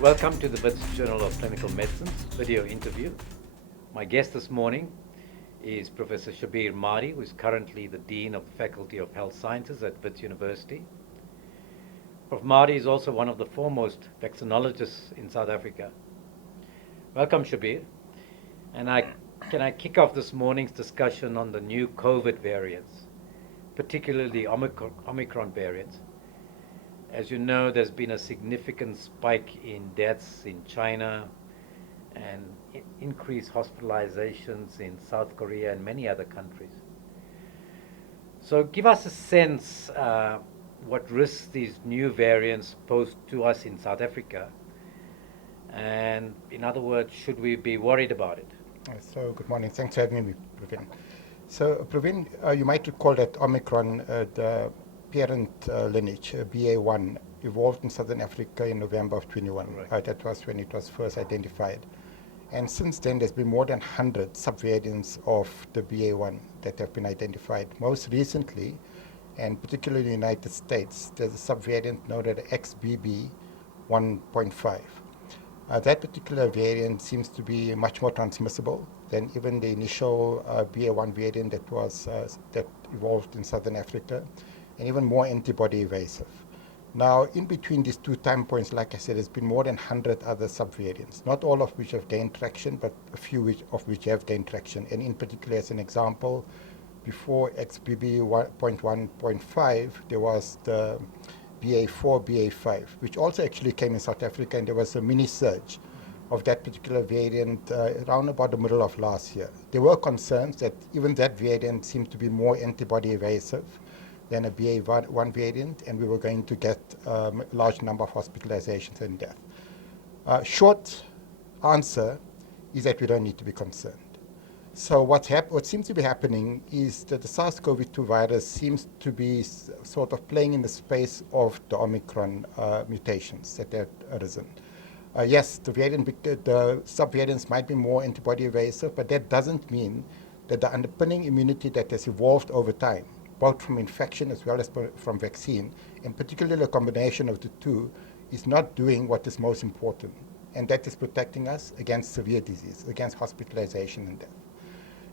Welcome to the Wits Journal of Clinical Medicine's video interview. My guest this morning is Professor Shabir Madhi, who is currently the Dean of the Faculty of Health Sciences at Wits University. Prof. Madhi is also one of the foremost vaccinologists in South Africa. Welcome, Shabir. And can I kick off this morning's discussion on the new COVID variants, particularly the Omicron variants? As you know, there's been a significant spike in deaths in China and increased hospitalizations in South Korea and many other countries. So give us a sense what risks these new variants pose to us in South Africa. And in other words, should we be worried about it? So good morning. Thanks for having me, Pravin. So Pravin, you might recall that Omicron, the parent lineage, BA1, evolved in Southern Africa in November of 21. Right. That was when it was first identified. And since then, there's been more than 100 subvariants of the BA1 that have been identified. Most recently, and particularly in the United States, there's a subvariant known as XBB 1.5. That particular variant seems to be much more transmissible than even the initial BA1 variant that evolved in Southern Africa, and even more antibody evasive. Now, in between these two time points, like I said, there's been more than 100 other subvariants, not all of which have gained traction, but a few of which have gained traction. And in particular, as an example, before XBB 1.1.5, there was the BA4, BA5, which also actually came in South Africa, and there was a mini surge of that particular variant around about the middle of last year. There were concerns that even that variant seemed to be more antibody evasive than a BA1 variant, and we were going to get a large number of hospitalizations and death. Short answer is that we don't need to be concerned. So what seems to be happening is that the SARS-CoV-2 virus seems to be sort of playing in the space of the Omicron mutations that have arisen. Yes, the subvariants might be more antibody evasive, but that doesn't mean that the underpinning immunity that has evolved over time, both from infection as well as from vaccine, and particularly a combination of the two, is not doing what is most important, and that is protecting us against severe disease, against hospitalization and death.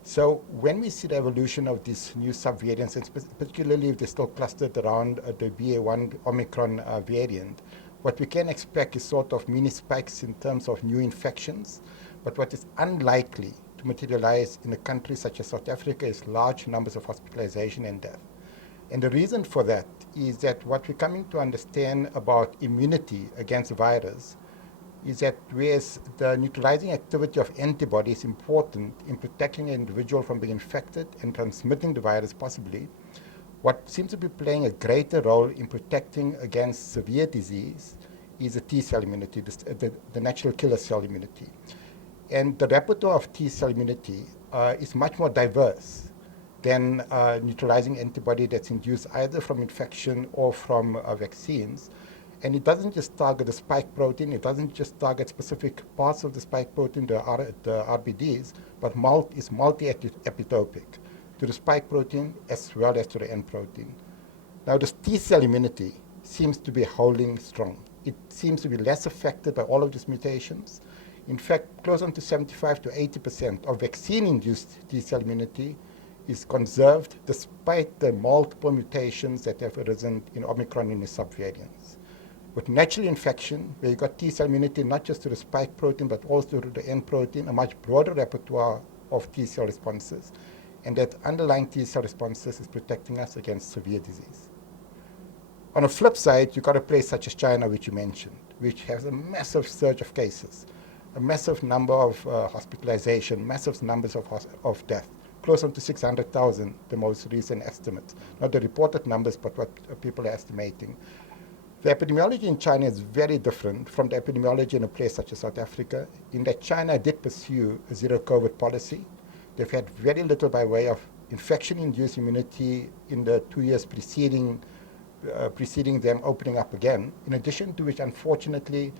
So when we see the evolution of these new subvariants, and particularly if they're still clustered around the BA1 Omicron variant, what we can expect is sort of mini spikes in terms of new infections, but what is unlikely to materialize in a country such as South Africa is large numbers of hospitalization and death. And the reason for that is that what we're coming to understand about immunity against the virus is that whereas the neutralizing activity of antibodies is important in protecting an individual from being infected and transmitting the virus possibly, what seems to be playing a greater role in protecting against severe disease is the T-cell immunity, the natural killer cell immunity. And the repertoire of T-cell immunity is much more diverse than neutralizing antibody that's induced either from infection or from vaccines. And it doesn't just target the spike protein, it doesn't just target specific parts of the spike protein, the RBDs, but is multi-epitopic to the spike protein as well as to the N protein. Now, the T-cell immunity seems to be holding strong. It seems to be less affected by all of these mutations. In fact, close on to 75 to 80% of vaccine-induced T-cell immunity is conserved despite the multiple mutations that have arisen in Omicron in the subvariants. With natural infection, where you got T-cell immunity not just to the spike protein, but also to the N protein, a much broader repertoire of T-cell responses, and that underlying T-cell responses is protecting us against severe disease. On the flip side, you've got a place such as China, which you mentioned, which has a massive surge of cases, a massive number of hospitalization, massive numbers of death, close on to 600,000, the most recent estimates. Not the reported numbers, but what people are estimating. The epidemiology in China is very different from the epidemiology in a place such as South Africa, in that China did pursue a zero-COVID policy. They've had very little by way of infection-induced immunity in the 2 years preceding them opening up again, in addition to which, unfortunately,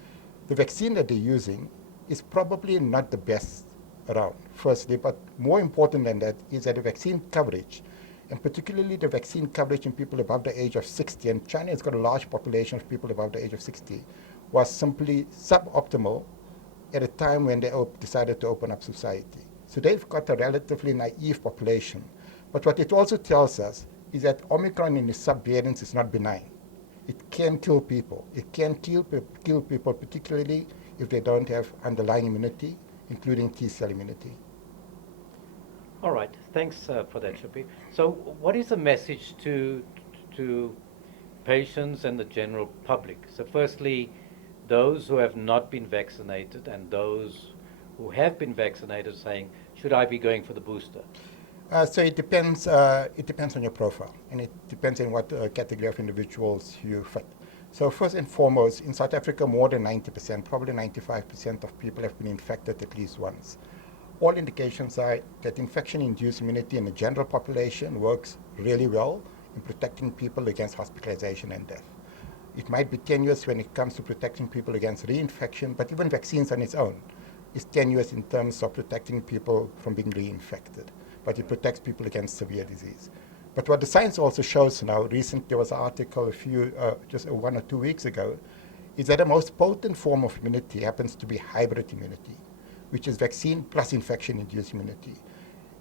the vaccine that they're using is probably not the best around, firstly, but more important than that is that the vaccine coverage, and particularly the vaccine coverage in people above the age of 60, and China has got a large population of people above the age of 60, was simply suboptimal at a time when they decided to open up society. So they've got a relatively naive population. But what it also tells us is that Omicron in its subvariants is not benign. It can kill people. It can kill people, particularly if they don't have underlying immunity, including T-cell immunity. All right, thanks for that, Shabir. So, what is the message to patients and the general public? So, firstly, those who have not been vaccinated and those who have been vaccinated saying, should I be going for the booster? So it depends. It depends on your profile, and it depends on what category of individuals you fit. So first and foremost, in South Africa, more than 90%, probably 95% of people have been infected at least once. All indications are that infection-induced immunity in the general population works really well in protecting people against hospitalization and death. It might be tenuous when it comes to protecting people against reinfection, but even vaccines on its own is tenuous in terms of protecting people from being reinfected. But it protects people against severe disease. But what the science also shows now, recently there was an article just 1 or 2 weeks ago, is that the most potent form of immunity happens to be hybrid immunity, which is vaccine plus infection-induced immunity.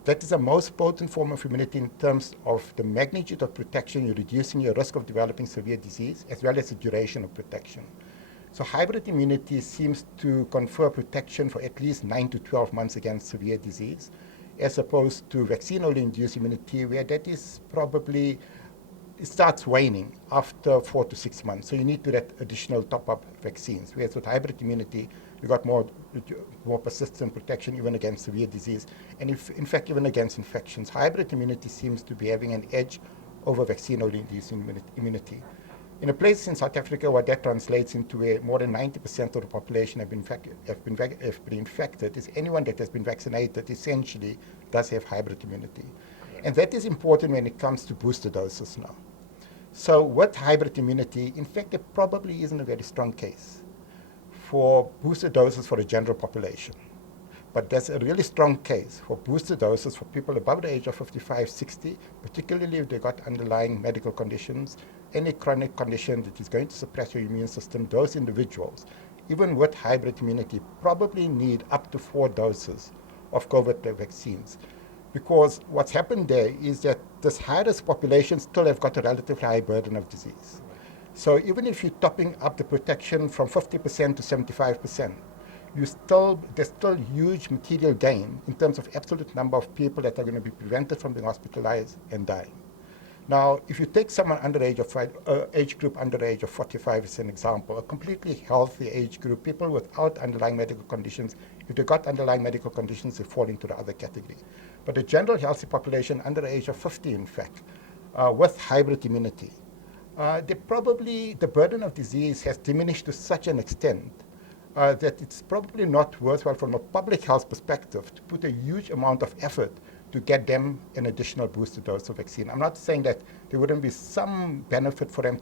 That is the most potent form of immunity in terms of the magnitude of protection. You're reducing your risk of developing severe disease, as well as the duration of protection. So hybrid immunity seems to confer protection for at least 9 to 12 months against severe disease, as opposed to vaccine-only induced immunity, where that is probably, it starts waning after 4 to 6 months. So you need to get additional top-up vaccines. Whereas with hybrid immunity, you got more persistent protection even against severe disease, and in fact even against infections. Hybrid immunity seems to be having an edge over vaccine-only induced immunity. In a place in South Africa where that translates into where more than 90% of the population have been infected, is anyone that has been vaccinated essentially does have hybrid immunity. And that is important when it comes to booster doses now. So with hybrid immunity, in fact, there probably isn't a very strong case for booster doses for the general population. But there's a really strong case for booster doses for people above the age of 55, 60, particularly if they've got underlying medical conditions, any chronic condition that is going to suppress your immune system. Those individuals, even with hybrid immunity, probably need up to 4 doses of COVID vaccines. Because what's happened there is that this high-risk population still have got a relatively high burden of disease. So even if you're topping up the protection from 50% to 75%, there's still huge material gain in terms of absolute number of people that are going to be prevented from being hospitalized and dying. Now, if you take someone under age group under the age of 45 as an example, a completely healthy age group, people without underlying medical conditions, if they've got underlying medical conditions, they fall into the other category. But the general healthy population under the age of 50, in fact, with hybrid immunity, the burden of disease has diminished to such an extent that it's probably not worthwhile from a public health perspective to put a huge amount of effort to get them an additional booster dose of vaccine. I'm not saying that there wouldn't be some benefit for them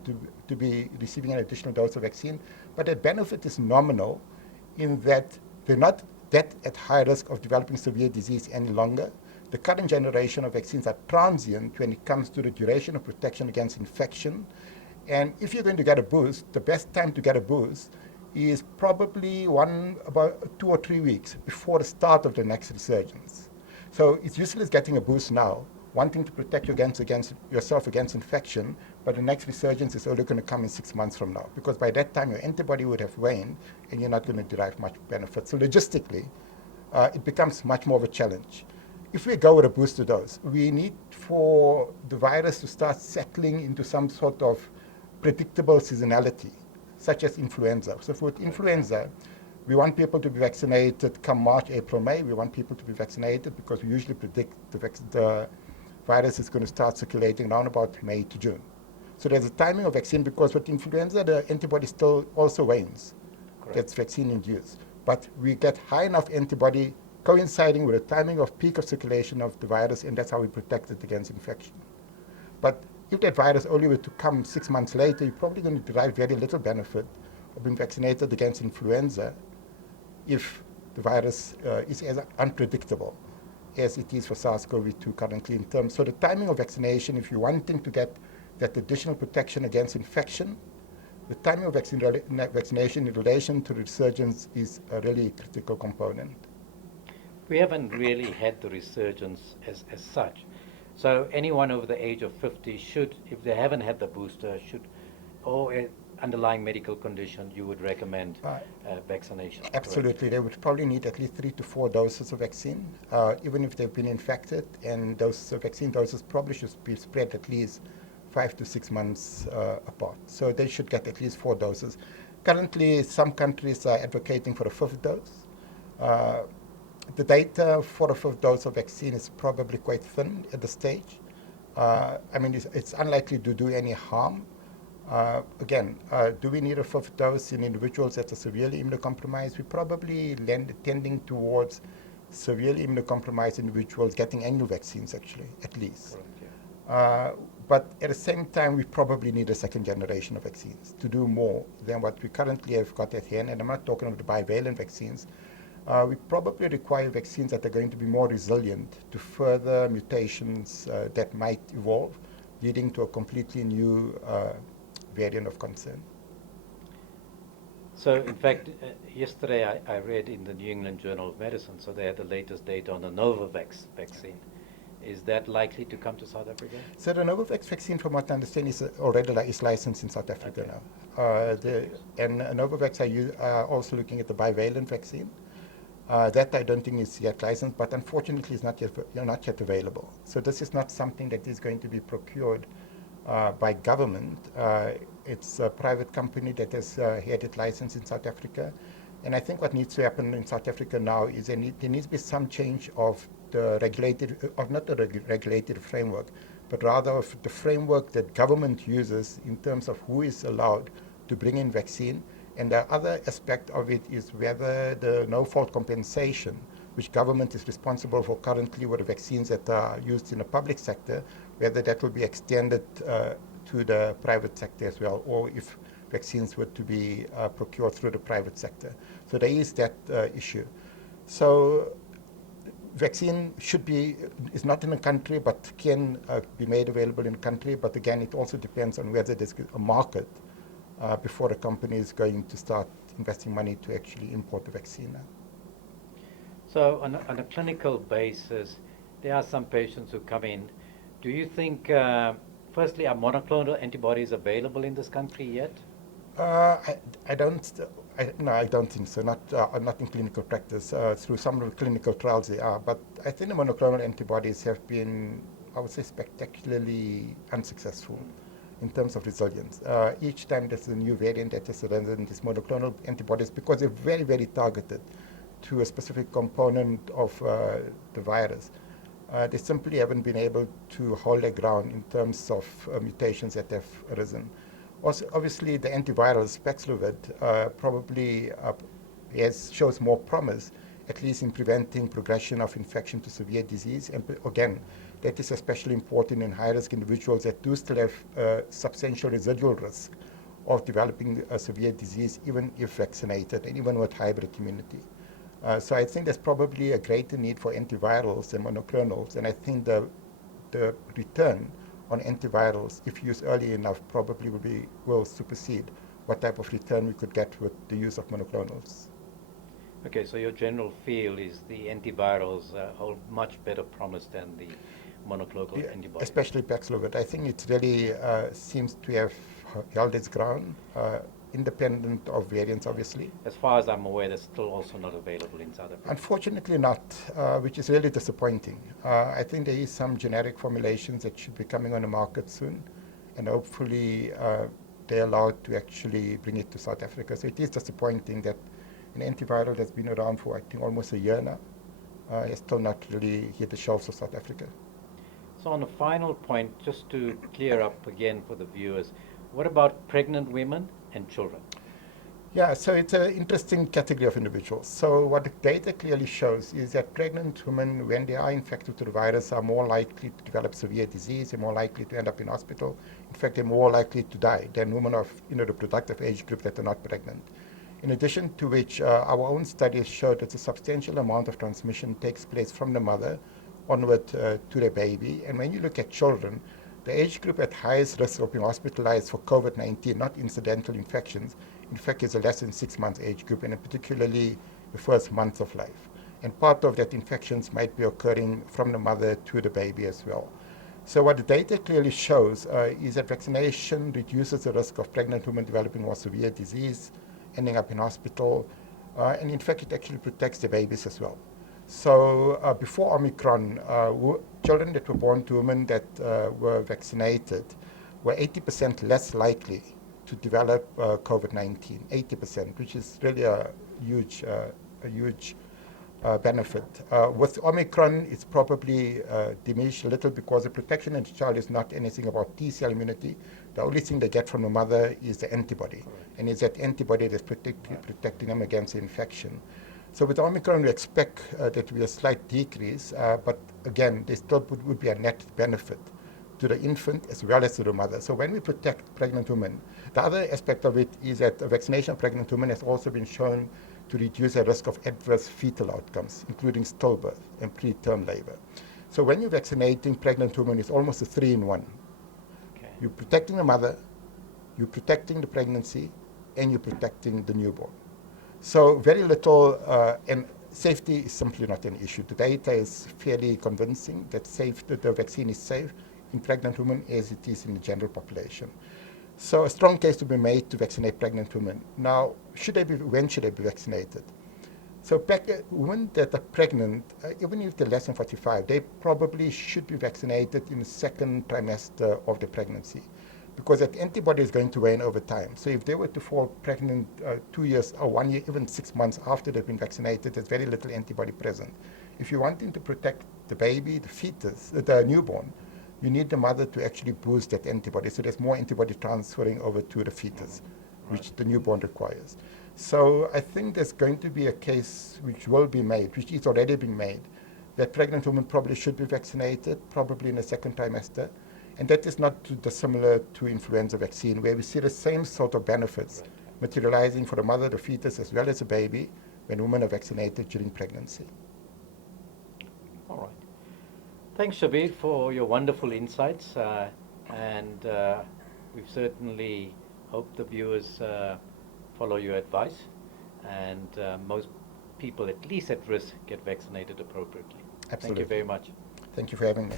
to be receiving an additional dose of vaccine, but that benefit is nominal in that they're not that at high risk of developing severe disease any longer. The current generation of vaccines are transient when it comes to the duration of protection against infection. And if you're going to get a boost, the best time to get a boost is probably about 2 or 3 weeks before the start of the next resurgence. So it's useless getting a boost now, wanting to protect you against yourself against infection, but the next resurgence is only going to come in 6 months from now, because by that time your antibody would have waned and you're not going to derive much benefit. So logistically, it becomes much more of a challenge. If we go with a booster dose, we need for the virus to start settling into some sort of predictable seasonality, such as influenza. So for influenza, we want people to be vaccinated come March, April, May. We want people to be vaccinated because we usually predict the virus is going to start circulating around about May to June. So there's a timing of vaccine, because with influenza, the antibody still also wanes. Correct. That's vaccine-induced. But we get high enough antibody coinciding with the timing of peak of circulation of the virus, and that's how we protect it against infection. But if that virus only were to come 6 months later, you're probably going to derive very little benefit of being vaccinated against influenza if the virus is as unpredictable as it is for SARS-CoV-2 currently in terms. So the timing of vaccination, if you're wanting to get that additional protection against infection, the timing of vaccination in relation to resurgence is a really critical component. We haven't really had the resurgence as such. So anyone over the age of 50 should, if they haven't had the booster, or underlying medical condition, you would recommend vaccination. Absolutely. They would probably need at least 3 to 4 doses of vaccine, even if they've been infected, and those vaccine doses probably should be spread at least 5 to 6 months apart. So they should get at least 4 doses. Currently, some countries are advocating for a 5th dose. The data for a 5th dose of vaccine is probably quite thin at this stage. I mean, it's unlikely to do any harm. Again, do we need a 5th dose in individuals that are severely immunocompromised? We probably tending towards severely immunocompromised individuals getting annual vaccines, actually, at least. But at the same time, we probably need a second generation of vaccines to do more than what we currently have got at hand. And I'm not talking of the bivalent vaccines. We probably require vaccines that are going to be more resilient to further mutations that might evolve, leading to a completely new variant of concern. So, in fact, yesterday I read in the New England Journal of Medicine, so they had the latest data on the Novavax vaccine. Is that likely to come to South Africa? So the Novavax vaccine, from what I understand, is already licensed in South Africa now. And Novavax are also looking at the bivalent vaccine. That I don't think is yet licensed, but unfortunately is not yet available. So this is not something that is going to be procured by government. It's a private company that has had it licensed in South Africa. And I think what needs to happen in South Africa now is there needs to be some change of the regulated framework, but rather of the framework that government uses in terms of who is allowed to bring in vaccine. And the other aspect of it is whether the no-fault compensation, which government is responsible for currently with the vaccines that are used in the public sector, whether that will be extended to the private sector as well, or if vaccines were to be procured through the private sector. So there is that issue. So vaccine is not in the country, but can be made available in the country. But again, it also depends on whether there's a market before a company is going to start investing money to actually import the vaccine. So on a clinical basis, there are some patients who come in. Do you think, firstly, are monoclonal antibodies available in this country yet? I don't think so. Not in clinical practice. Through some of the clinical trials they are, but I think the monoclonal antibodies have been, I would say, spectacularly unsuccessful in terms of resilience. Each time there's a new variant that is resistant, these monoclonal antibodies, because they're very, very targeted to a specific component of the virus, they simply haven't been able to hold their ground in terms of mutations that have arisen. Also, obviously, the antivirals, Paxlovid, probably shows more promise, at least in preventing progression of infection to severe disease. And again, that is especially important in high-risk individuals that do still have substantial residual risk of developing a severe disease, even if vaccinated, and even with hybrid immunity. So I think there's probably a greater need for antivirals than monoclonals, and I think the return on antivirals, if used early enough, probably will supersede what type of return we could get with the use of monoclonals. Okay, so your general feel is the antivirals hold much better promise than the monoclonal antibodies. Especially Paxlovid. I think it really seems to have held its ground, independent of variants, obviously. As far as I'm aware, that's still also not available in South Africa. Unfortunately not, which is really disappointing. I think there is some generic formulations that should be coming on the market soon, and hopefully they're allowed to actually bring it to South Africa. So it is disappointing that an antiviral that's been around for, I think, almost a year now, has still not really hit the shelves of South Africa. So on a final point, just to clear up again for the viewers, what about pregnant women and children? Yeah, so it's an interesting category of individuals. So what the data clearly shows is that pregnant women, when they are infected with the virus, are more likely to develop severe disease, they're more likely to end up in hospital. In fact, they're more likely to die than women of the reproductive age group that are not pregnant. In addition to which, our own studies showed that a substantial amount of transmission takes place from the mother onward to the baby. And when you look at children, The age group at highest risk of being hospitalized for COVID-19, not incidental infections, in fact, is a less than 6 months age group, and particularly the first month of life. And part of that infections might be occurring from the mother to the baby as well. So what the data clearly shows is that vaccination reduces the risk of pregnant women developing more severe disease, ending up in hospital, and in fact, it actually protects the babies as well. So before Omicron, children that were born to women that were vaccinated were 80% less likely to develop COVID-19, 80%, which is really a huge benefit. With Omicron, it's probably diminished a little because the protection in the child is not anything about T-cell immunity. The only thing they get from the mother is the antibody, and it's that antibody that's protecting them against the infection. So with Omicron, we expect there to be a slight decrease, but again, there still would be a net benefit to the infant as well as to the mother. So when we protect pregnant women, the other aspect of it is that vaccination of pregnant women has also been shown to reduce the risk of adverse fetal outcomes, including stillbirth and preterm labor. So when you're vaccinating pregnant women, it's almost a 3-in-1. Okay. You're protecting the mother, you're protecting the pregnancy, and you're protecting the newborn. So very little, and safety is simply not an issue. The data is fairly convincing that the vaccine is safe in pregnant women as it is in the general population. So a strong case to be made to vaccinate pregnant women. Now, when should they be vaccinated? So women that are pregnant, even if they're less than 45, they probably should be vaccinated in the second trimester of the pregnancy, because that antibody is going to wane over time. So if they were to fall pregnant 2 years or 1 year, even 6 months after they've been vaccinated, there's very little antibody present. If you're wanting to protect the baby, the fetus, the newborn, you need the mother to actually boost that antibody. So there's more antibody transferring over to the fetus, which the newborn requires. So I think there's going to be a case which will be made, which is already being made, that pregnant women probably should be vaccinated, probably in the second trimester. And that is not too dissimilar to influenza vaccine, where we see the same sort of benefits materializing for the mother, the fetus, as well as the baby when women are vaccinated during pregnancy. All right. Thanks, Shabir, for your wonderful insights. And we've certainly hoped the viewers follow your advice, and most people, at least at risk, get vaccinated appropriately. Absolutely. Thank you very much. Thank you for having me.